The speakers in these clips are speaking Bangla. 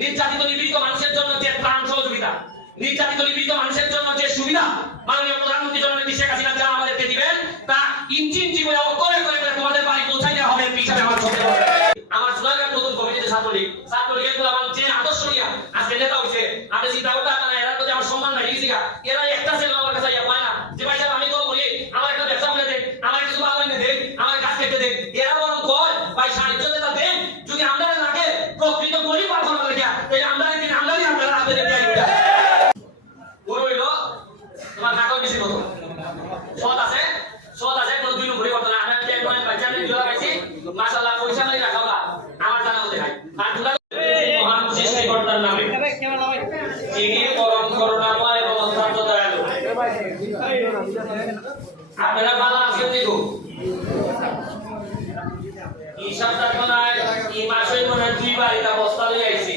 নির্যাতিত নিপীড়িত মানুষের জন্য যে ত্রাণ সহযোগিতা, নির্যাতিত নিপীড়িত মানুষের জন্য যে সুবিধা মাননীয় প্রধানমন্ত্রী জননেত্রী শেখ হাসিনা যা আমাদেরকে দিবেন তা ইঞ্চি ইঞ্চি করে অক্ষরে করে তোমাদের বাড়ি পৌঁছাই দেওয়া হবে। পিছনে আমার ছোট আমার সোনারঘাট নতুন কমিটিতে ছাত্রলীগের আমার যে আদর্শ নিয়ে আজকে নেতা হয়েছে, আপনি চিন্তা করতে পারেন না এরা প্রতি আমার সম্মান নাই গেছি। এরা একটা ছেলে আমার কাছে পায় না যে ভাই সাহেব আমি তো বলি আমার একটা ব্যবসা করে দেন, আমার কিছু ভালো এনে দেন, আমার গাছ কেটে দেন। এরা বরং কয় ভাই সাহায্য নেতা দেন, যদি আমরা লাগে প্রকৃত গরিব পাঠানো লেখা এই আমদানি দিন আমদানি আপনারা আপনাদের তোমার নাটক বেশি কত সৎ আছে কোনো দুই নম্বরই করতে না। আমি বাচ্চা আমি ভিডিও লাগাইছি মাশাআল্লাহ পয়সা নাই রাখা আমার জানা হতে হয়। আর তোমরা মহান সৃষ্টিকর্তার নামে যিনি পরম করুণাময় এবং অত্যন্ত দয়ালু, আপনারা ভালো আছেন দেখো এই সপ্তাহখানায় এই মাসের মনে দুইবার এটা বস্তা লই আইছি।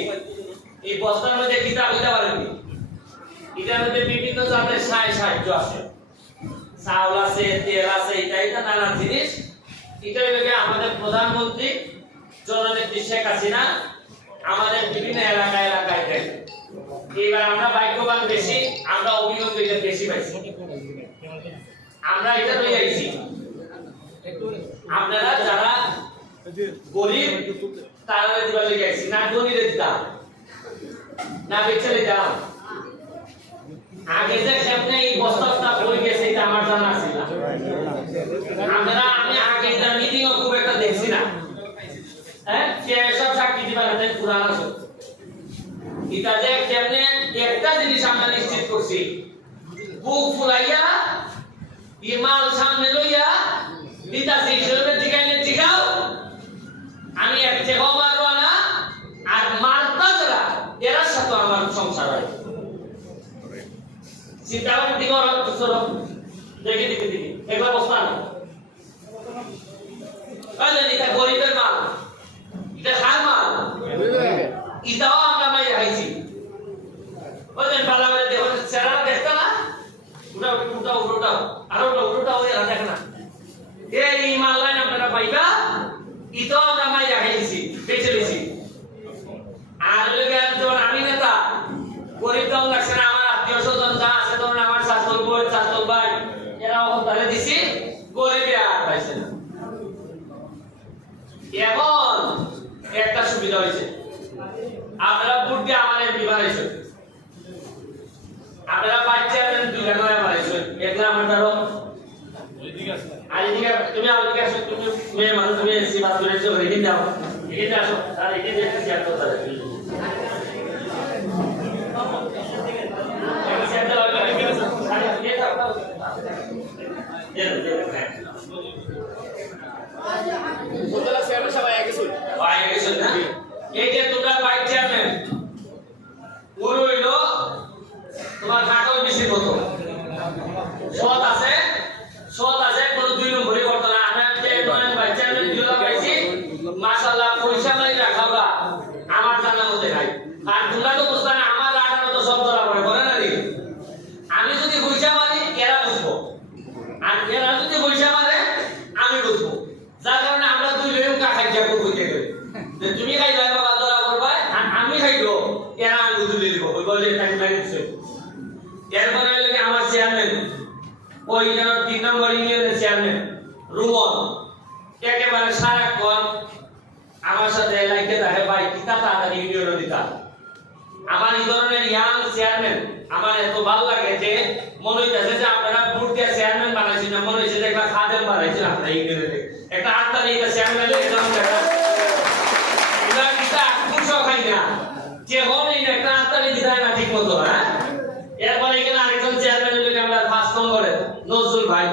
এই বস্তার মধ্যে কিতাব হইতে পারেনি, এটার মধ্যে বিভিন্ন জাতের সাহায্য আছে, চাউল আছে, তেল আছে, এটা নানা জিনিস। এটা হলো আমাদের প্রধানমন্ত্রী জননেত্রী শেখ হাসিনা আমাদের বিভিন্ন এলাকায় দেন। এবার আমরা ভাগ্যবান বেশি, আমরা অভিযোগ এটা বেশি পাইছি, আমরা এটা লই আইছি। আপনারা যারা গরিব তারা দিবার লই আইছি, না ধনীরে দিতাম না বেচে দিতাম। আগে যে সামনে এই বস্তাটা পড়ে গেছে এটা আমার জানা আছে না। আমরা আমি আগে এটা মিটিংও খুব একটা দেখছি না। হ্যাঁ কে সব সাক্ষী দিবা না তাই পুরানো সব এটা যে সামনে একটা জিনিস আমরা নিশ্চিত করছি, বুক ফুলাইয়া ইমাল সামনে লইয়া দিতাছি শরীরে জিগাও আমি এক জায়গা মারব না, আর মারতা যারা এর সাথে আমার সংসার হয়। চিন্তা করে দিব দেখি একবার বসতাম এটা গরিবের মাল, এটা খার মাল, এটাও আমরা মাই খাইছি। ওই দিন পালা করে দেখো চেহারা দেখতে না উঠাও আরো উঠাও দেখে না এই মাল লাইন আপনারা পাইবা, এটাও আমরা মাই খাইছি বেঁচে দিছি। আর যখন আমি নেতা গরিব দল লাগছে না, আমার আত্মীয় স্বজন যা আছে ধরুন আমার শাশুড় বই শাশুড় ভাই এরা অবতারে দিছি, গরিবে আর পাইছে না। এখন একটা সুবিধা হয়েছে, আপনারা ভোট দিয়ে আমার এমপি বানাইছেন, আপনারা বাচ্চা দুইটা নয় বানাইছেন, একলা আমার ধরো আইডিকা তুমি আইডিকা তুমি মেয়ে মানুষ তুমি এসি বাস করেছো এদিকে যাও এদিকে আসো আর এদিকে একটা শেয়ার করতে হবে। এই যে তোমরা ভাইস চেয়ারম্যান পুরো হইলো তোমার নাটক বেশি কত সৎ আছে কোনো দুই নম্বরই করতো না। আমি ভাইস চেয়ারম্যান ভিডিও লাগাইছি মাশাআল্লাহ পয়সা নাই রাখাবা আমার জানা মতে নাই। আর তোমরা তো বুঝবা না আমার রাখানো তো সব ধরা পড়ে করে না রে। আমি যদি পয়সা মারি এরা বুঝবো, আর এরা যদি পয়সা মারে আমি বুঝবো, যার কারণে আমরা দুই লেম কা খাইয়া করব কইতে গেলে যে তুমি খাইবা বাবা ধরা করবা আর আমি খাইলো এরা আমি তুলে দিব ওই বলে টাইম লাগছে। এরপরে লাগে আমার চেয়ারম্যান ওই 3 নম্বর ইউনিয়নের চেয়ারম্যান রুমন একেবারে সারাক্ষণ আমার সাথে লাইকে থাকে ভাই কিতা তাড়াতাড়ি ইউনিয়নে দিতা। আমার এই ধরনের ইয়াং চেয়ারম্যান আমার এত ভালো লাগে যে মনে হইতাছে যে আপনারা ভোট দিয়ে চেয়ারম্যান বানাইছেন না, মনে হইছে যে একটা খাদেম বানাইছেন আপনারা ইউনিয়নে একটা আটটারি এটা চেয়ারম্যান এক্সাম দেখা এটা কিতা খুশো খাই না যে হবে না একটা আটটারি দিদায় না ঠিক মতো। হ্যাঁ এরপরে এখানে আরেকজন চেয়ারম্যান হইলো আমরা 5 নম্বরে নজরুল ভাই,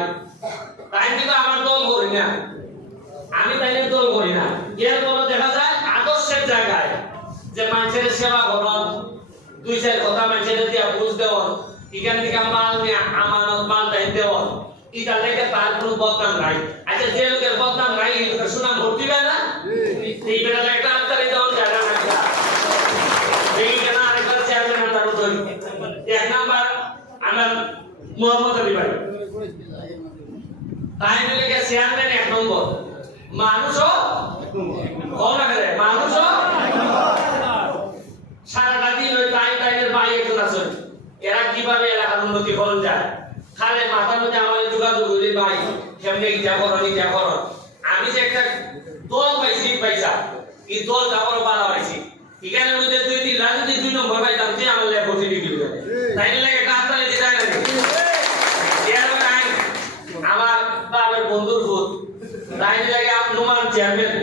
তাই কিন্তু আমার দল করি না, আমি তাইলে দল করি না। এরপরে দেখা যায় আদর্শের জায়গায় যে মানুষের সেবা করন, 2-4 কথা মানুষের দিয়া বুঝ দেওয়ান, এখান থেকে মাল নিয়ে আমানত মাল টাইম দেওয়ান, এটা লেগে তার কোনো বদনাম নাই। আচ্ছা যে লোকের বদনাম নাই এই লোকের সুনাম ভর্তি হয় না, এই বেলা একটা আত্মারি দেওয়ান জায়গা না এই কেন আরেকবার চেয়ারম্যান আমরা ধরি। 1 নাম্বার আমার মোহাম্মদ আলী ভাই, তাই লেগে চেয়ারম্যান 1 নম্বর, মানুষও মানুষও প্রতিফলন যায় খালে মাথার মধ্যে আমাদের যোগাযোগ করি ভাই কেমনে ইটা করো আমি যে একটা দল পাইছি পয়সা এই দল যাওয়ার পালা পাইছি এখানে মধ্যে 2-3 লাখ যদি 2 নম্বর পাইতাম যে আমার লেখা ভর্তি দিবি তাই লাগে কাজটালে দিতে না আমার বাবার বন্ধুর ভূত তাই লাগে নোমান চেয়ারম্যান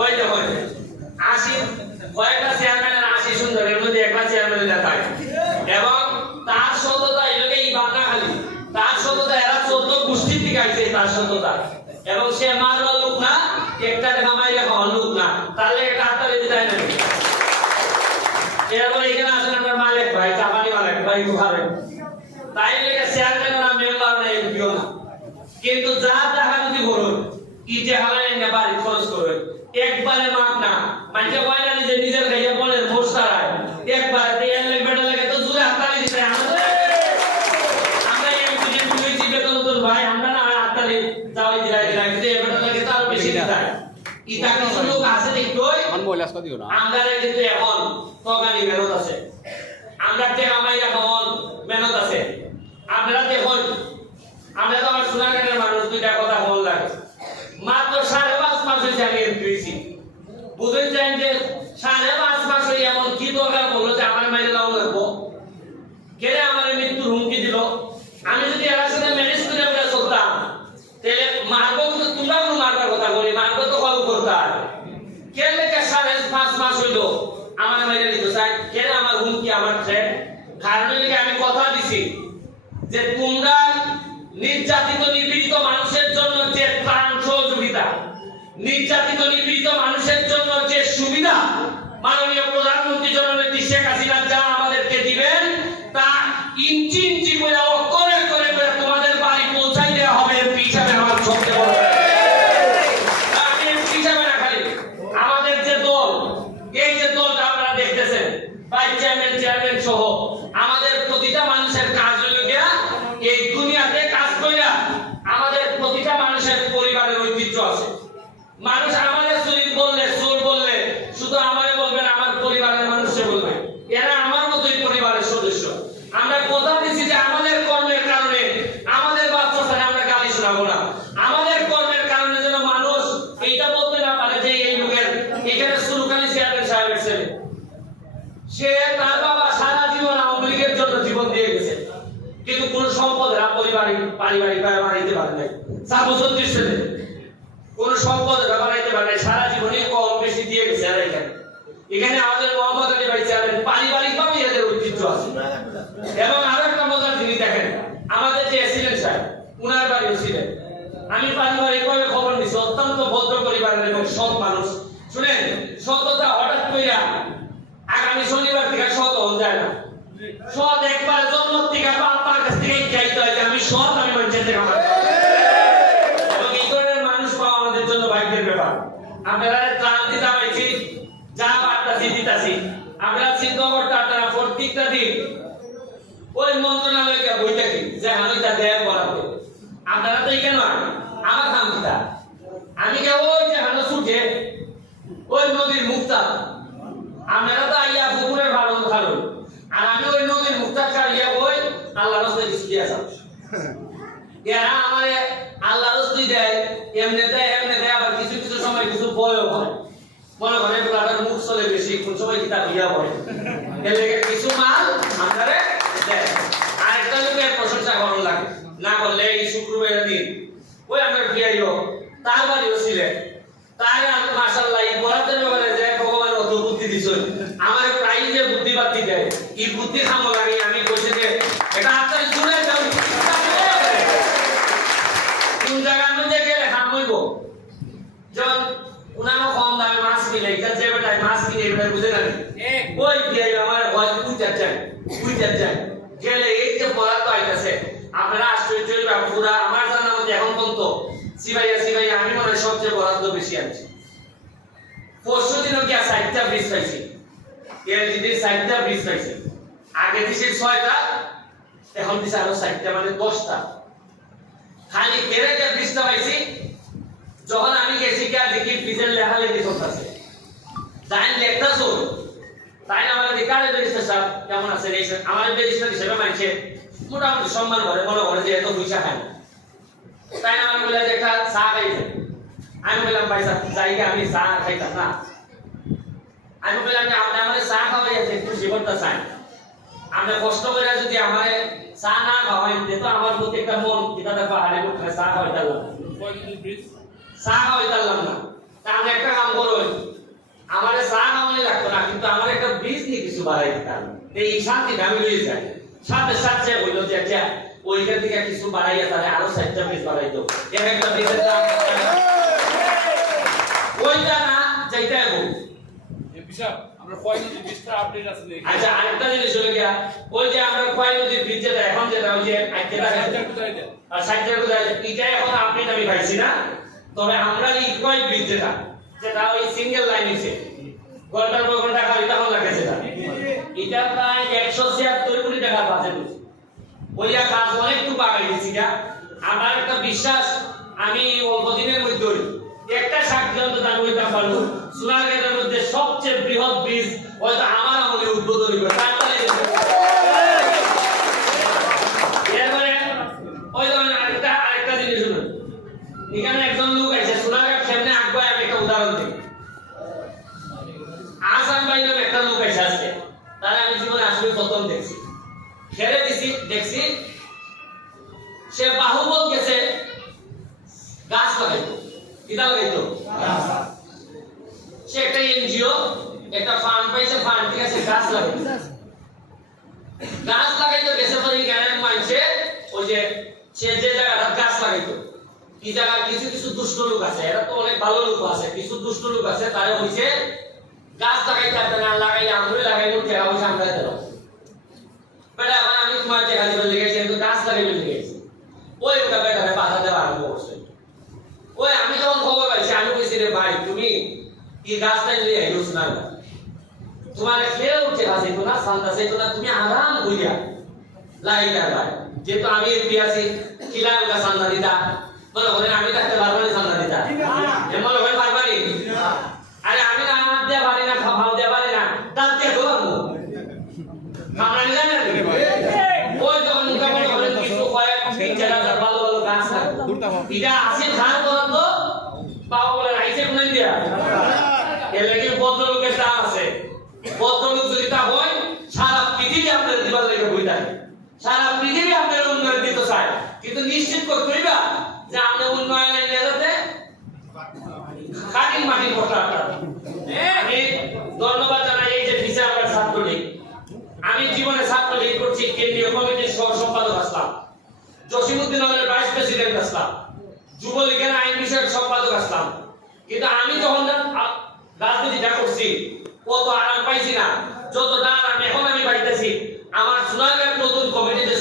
ওই যে 80 কয়েকটা চেয়ারম্যানের 80 সুন্দরের মধ্যে একটা চেয়ারম্যানের নেতা এবং তার সততা এলাকে এই বাংলা খালি তার সততা এরা 14 গোষ্ঠীর দিকে আইছে তার সততা এবং সে মারলো লোক না একটা কামাই রেখা লোক না তাহলে একটা হাততালি দিতে না এরপরে এখানে আসেন আপনার মালিক ভাই চাপানি মালিক ভাই ভালো তাই লেগে চেয়ারম্যান না মেম্বার না এমপিও না কিন্তু যা টাকা যদি বলুন ইটে হালায় না বাড়ি খরচ করে একবারে মাপ না মানে কয়না নিজে নিজের খাইয়া বলে মোস্তারায় একবার তেল বেটা লাগে তো জুরে হাততালি দিতে আমরা এমপি এমপি বেতন তো ভাই আমরা না হাততালি যাওয়াই দিলাই কিন্তু বেটা লাগে তো আরো বেশি দিতে ইটা কিছু লোক আছে দেখতই মান বইলাস কো দিও না আমরা কিন্তু এখন তগানি মেহনত আছে আমরা টাকা মাইরা এখন মেহনত আছে আপনারা দেখুন আমরা তো আমার সোনারগাঁয়ের মানুষ দুইটা কথা বল লাগে মাত্র 5.5 মাস হইছে আমি এমপিসি বুঝেন যাই যে 5.5 মাস হই এমন কি দরকার বললো যে আমার মাইরে দাও লাগবো কেন আমার মৃত্যুর হুমকি দিল আমি যদি এর সাথে ম্যানেজ করে আমরা চলতাম তাহলে মারবো তো তোমরা কোনো মারবার কথা বলি মারবো তো কল করতে হয় কেন লেখা 5.5 মাস হইলো আমার মাইরে দিত স্যার কেন আমার হুমকি আমার থ্রেট কারণ লেখা আমি কথা দিছি যে তোমরা নির্যাতিত নিপীড়িত মানুষের জন্য যে ত্রাণ সহযোগিতা নির্যাতিত নিপীড়িত মানুষের জন্য যে সুবিধা মাননীয় প্রধানমন্ত্রী জননেত্রী শেখ হাসিনা যা আমাদেরকে দিবেন তা ইঞ্চি ইঞ্চি করে অক্ষরে করে তোমাদের বাড়ি পৌঁছাই দেওয়া হবে এমপি হিসাবে আমার সবচেয়ে বড় আমি এমপি হিসাবে না খালি আমাদের যে দল এই যে দলটা আপনারা দেখতেছেন ভাইস চেয়ারম্যান সহ আমাদের প্রতিটা মানুষের কাজ হলো গিয়া এই দুনিয়াতে কাজ কইরা আমাদের প্রতিটা মানুষের পরিবারের ঐতিহ্য আছে মানুষ আমাদের শরীর বললে সুর বললে শুধু আমারে বলবেন আমার পরিবারের মানুষে বলবে এরা আমার মতোই পরিবারের সদস্য আমরা কথা দিছি যে আমাদের কর্মের কারণে আমাদের বাচ্চাদের আমরা গালি শোনাবো না আমাদের কর্মের কারণে যেন মানুষ এইটা বলতে না পারে যে এই লোকের এখানে সুরকানি চেয়ারম্যান সাহেবের ছেলে সে তার বাবা সারা জীবন আওয়ামী লীগের জন্য জীবন দিয়ে গেছে কিন্তু কোন সম্পদ পারিবারিক বানাইতে পারে নাই 4 বছর ছেলে কোন সম্পদ বানাইতে পারে নাই সারা জীবনে কম বেশি দিয়ে গেছে আর এখানে আমাদের মোহাম্মদ আলী ভাই চেয়ারম্যান পারিবারিক ভাবে এদের ঐতিহ্য আছে এবং আরো একটা মজার জিনিস দেখেন আমাদের যে এসিডেন্ট সাহেব উনার বাড়িও ছিলেন আমি পারিবারিক ভাবে খবর নিছি অত্যন্ত ভদ্র পরিবারের এবং সৎ মানুষ শুনেন সততা হঠাৎ কইরা আগামী শনিবার থেকে সৎ হন যায় না সৎ একবার জন্ম থেকে বাবার কাছ থেকে চাইতে হয় যে আমি সৎ আমি মানুষের থেকে আমার এবং এই ধরনের মানুষ পাওয়া আমাদের জন্য ভাগ্যের ব্যাপার আপনারা ত্রাণ দিতে পারছি যা বার্তাছি দিতাছি আপনারা চিন্তা করতে আপনারা প্রত্যেকটা দিন ওই মন্ত্রণালয়কে বই থাকি যে হানুইটা দেয় বরাদ্দ আপনারা তো এখানে আমার নাম কিতা আমি কে ওই যে হানু ছুটে ওই নদীর মুক্তা আপনারা তো আইয়া পুকুরের ভালো খালো আর আমি ওই নদীর মুক্তা কারিয়া ওই আল্লাহর রাস্তায় কিছু দিয়া যাও এরা আমারে আল্লাহর রাস্তায় দেয় এমনি দেয় আবার কিছু কিছু সময় কিছু বয়ও হয় মনে করে আপনার মুখ চলে বেশি কোন সময় কিতা দিয়া পড়ে এলে কিছু মাল আমারে দেয় আরেকটা লোকের প্রশংসা করার লাগে না বললে এই শুক্রবারের দিন ওই আমার বিয়াইও তার বাড়িও ছিলেন তাই মাশাআল্লাহ এই বরাতের ব্যাপারে যে ভগবান অত বুদ্ধি দিছেন আমার প্রায় যে বুদ্ধিবাদী দেয় এই বুদ্ধি খামো লাগে আমি কইছি যে এটা আপনার জুড়ে দাও কোন জায়গার মধ্যে গেলে খামইব যখন উনানো কম দামে মাছ কিনে এটা যে বেটা মাছ কিনে এটা বুঝে না ওই বিয়াই আমার ভয় বুঝতে চাই গেলে এই যে বরাত আইতাছে আপনারা আশ্চর্য হইবা পুরা আমার জানার মধ্যে এখন পর্যন্ত সিবাইয়া আমি মনে হয় সবচেয়ে বরাদ্দ বেশি আনছি পরশু দিনও কি 60টা ব্রিজ পাইছি এলজিডি 60টা ব্রিজ পাইছি আগে দিছে 6টা এখন দিছে আরো 60টা মানে 10টা খালি কেরেটা ব্রিজটা পাইছি যখন আমি গেছি কি দেখি ব্রিজের লেখালেখি চলতেছে তাই লেখতাছো তাই আমার দিকারে ব্যারিস্টার সাহেব কেমন আছে আমার ব্যারিস্টার হিসেবে মানছে মোটামুটি সম্মান করে, মনে করে যে এত পয়সা খায় না। তাই না আমি বললাম যে একটা চা খাইছে, আমি বললাম ভাই জায়গা আমি চা খাইতাম না, আমি বললাম যে আপনি আমার চা খাওয়াইছে খুশি করতে চাই, আপনি কষ্ট করে যদি আমার চা না খাওয়াইন তো আমার প্রতি একটা মন কিতাতে পাহাড়ে উঠে চা খাওয়াইতাম চা খাওয়াইতাম না। তা আমি একটা কাম করুন, আমার চা খাওয়ানি লাগতো না, কিন্তু আমার একটা বীজ নিয়ে কিছু বাড়াই দিতাম, এই শান্তিটা আমি লইয়ে যাই। সাথে সাথে বললো যে আচ্ছা ওইখান থেকে কিছু বাড়াইয়া তাহলে আরো 60টা বীজ বাড়াইতো, এক একটা বীজের দাম ওইটা না যাইতে হোক। আমরা কয় নদীর বীজটা আপডেট আছে দেখি। আচ্ছা আরেকটা জিনিস হলো গিয়া, ওই যে আমরা কয় নদীর বীজ যেটা এখন যেটা ওই যে আজকেটা আর 60টা কোথায় এটা এখন আপডেট আমি পাইছি না, তবে আমরা এই কয় বীজ যেটা যেটা ওই সিঙ্গেল লাইন আছে ঘন্টার পর ঘন্টা খালি তখন লাগে সেটা, এটা প্রায় 176 কোটি টাকা বাজেট হচ্ছে। ওইয়া কাজ অনেকটু বাগাই দিছি না। আমার একটা বিশ্বাস আমি অল্প দিনের মধ্যে একটা সাক্ষী অন্তত আমি ওইটা পারবো সোনারগাঁয়ের মধ্যে সবচেয়ে বৃহৎ বীজ হয়তো আমার আমলে উদ্বোধন হবে। এরপরে ওই ধরনের আরেকটা জিনিস শুনুন, এখানে একজন লোক আছে সোনারগাঁ সামনে আঁকবো, আমি একটা উদাহরণ দিই। আসাম বাইরের একটা লোক আছে আজকে, তারা আমি জীবনে আসলে প্রথম দেখছি, খেলে দিছি দেখছি সে বাহুবল গেছে গাছ লাগাইতো, কিতা লাগাইতো সে একটা এনজিও একটা ফান্ড পাইছে, ফান্ড থেকে সে গাছ লাগাইতো, গাছ লাগাইতো গেছে পরে জ্ঞানের মানছে ওই যে সে যে জায়গাটা গাছ লাগাইতো কি জায়গা কিছু কিছু দুষ্ট লোক আছে, এরা তো অনেক ভালো লোক আছে, কিছু দুষ্ট লোক আছে তারা হইছে গাছ লাগাইতে আপনি না লাগাইলে আমরাই লাগাইলো টাকা পয়সা আমরা দেব বেটা, আমি তোমার টাকা দিবার লেগেছি কিন্তু গাছ লাগাইবার লেগেছি, ওই ওটা বেটারে বাধা দেওয়া আরম্ভ করছে। ওই আমি যখন খবর পাইছি আমি কইছি রে ভাই তুমি কি গাছ লাগাইলে আইলোস না, তোমার খেয়ে উঠে আছে তো না সান্দা সেই তো না, তুমি আরাম কইরা লাগাইতা ভাই, যেহেতু আমি এমপি আছি কিলা ওটা সান্দা দিতা, মনে করেন আমি থাকতে পারবো না সান্দা দিতা, এমন হয় পারবানি? আরে আমি না হাত দিয়ে পারি না, খাওয়া দিয়ে পারি না, দাঁত দিয়ে ধরবো আমরা জানি না ওই যখন মুখে মনে করেন কিছু কয়েক জায়গা ভালো ভালো গাছ থাকে এটা আছে খান করার তো পাওয়া বলে আইসে কোন দিয়া এর লাগে ভদ্রলোকের দাম আছে, ভদ্রলোক যদি তা হয় সারা পৃথিবী আপনার দিবার লাগে বই থাকে, সারা পৃথিবী আপনার উন্নয়ন দিতে চায়, কিন্তু নিশ্চিত করতে হইবা যে আপনি উন্নয়ন নিয়ে যেতে খাটিং মাটি করতে আপনার। আমি ধন্যবাদ জানাই এই যে ভিসা আমরা ছাত্রলীগ, আমি জীবনে ছাত্রলীগ করছি, কেন্দ্রীয় কমিটির সহ সম্পাদক আসলাম, জসিমউদ্দিন আমাদের ভাইস প্রেসিডেন্ট আসলাম, যুবলীগের আইন বিষয়ক সম্পাদক আসলাম, কিন্তু আমি যখন রাজনীতিটা করছি কত আরাম পাইছি না, যতটা আরাম এখন আমি পাইতেছি আমার সোনারগাঁও নতুন কমিটিতে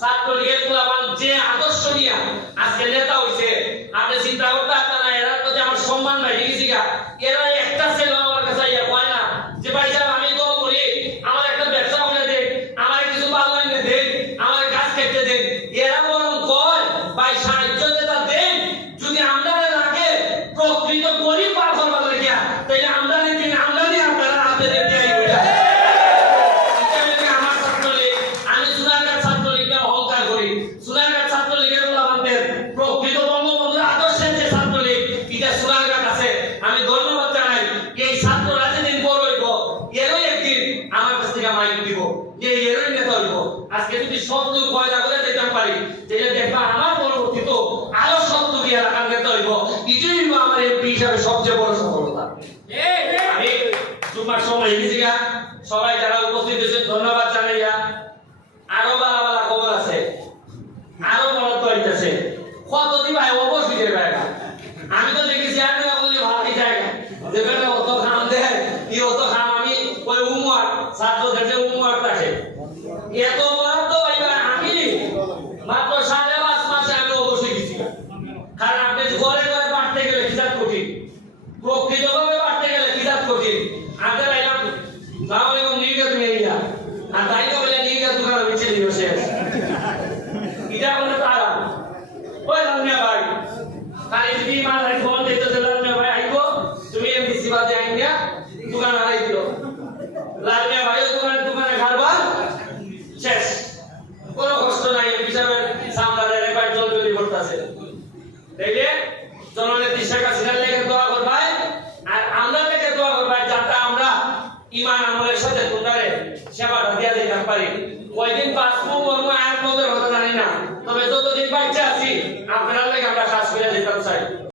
ছাত্রলীগের প্লাবান যে আদর্শ নিয়ে আজকে নেতা হইছে, আপনি চিন্তা করতে আপনারা এরার প্রতি আমার সম্মান বাইরে গেছি গা, এরা একটা ছেলে আমার কাছে ইয়া কয় না যে ভাই সাহেব আমি দল করি আমার একটা ব্যবসা করে দেন, আমার কিছু ভালো এনে দেন, আমার গাছ কেটে দেন, এরা বরং কয় ভাই সাহায্য যেটা দেন যদি আমরা লাগে প্রকৃত গরিব পার করবার লাগিয়া তাইলে আমরা দিন আমরা দিয়ে আপনারা হাতে দিয়ে হইয়া আমার ছাত্রলীগ, আমি সোনারগাঁও ছাত্রলীগকে অহংকার করি, সোনারগাঁও ছাত্রলীগের বলা আমাদের প্রকৃত বঙ্গবন্ধুর আদর্শের যে ছাত্রলীগ এটা সোনারগাঁও আছে, আমি ধন্যবাদ জানাই এই ছাত্ররা যেদিন বড় হইব এরও একদিন আমার কাছ থেকে মাইক দিব যে এরই নেতা হইব। আজকে যদি সব লোক পয়দা করে যেতে পারি তাহলে দেখবা আমার পরবর্তী তো আরো সব লোক এলাকার নেতা হইব, কিছুই আমার এমপি হিসাবে সবচেয়ে বড় সফলতা। আমি তোমার সময় এসেছি গা, সবাই যারা উপস্থিত হয়েছেন ধন্যবাদ জানাইয়া, আরো বালা বালা খবর আছে, আরো বড় তো হইতেছে কত দিবা অবশ্যই দেবে, আমি তো দেখেছি আমি বলি ভালো জায়গা যে বেটা অত খাম দেয় কি অত খাম, আমি ওই উমর ছাত্রদের যে উমর থাকে এত বড় তো আমি মাত্র 5.5 মাসে আমি অবশ্যই গেছি, কারণ আপনি ঘরে ঘরে বাড়তে গেলে হিসাব কঠিন, প্রকৃতভাবে বাড়তে গেলে হিসাব কঠিন। আগে লাইলাম তাহলে নির্গত মেরিয়া আর তাই তো বলে নির্গত দোকান বেঁচে দিল শেষ, এটা বলে তো আরাম। ওই লামিয়া ভাই খালি যদি মাথায় ফোন দিতে লামিয়া ভাই আইবো তুমি এমবিসি বাদে আইনিয়া দোকান হারাই দিল, লামিয়া ভাই দোকানে ঘাড়বা শেষ, কোনো তাইলে জননেত্রী শেখ হাসিনার লেগে দোয়া করবাই আর আমরা লেগে দোয়া করবাই যাতে আমরা ইমান আমলের সাথে তোমরারে সেবাটা দিয়া দিতে পারি। কয়দিন বাঁচবো মরবো আর মধ্যে কথা জানি না, তবে যতদিন বাচ্চা আছি আপনারা লেগে আমরা কাজ করে দিতে চাই।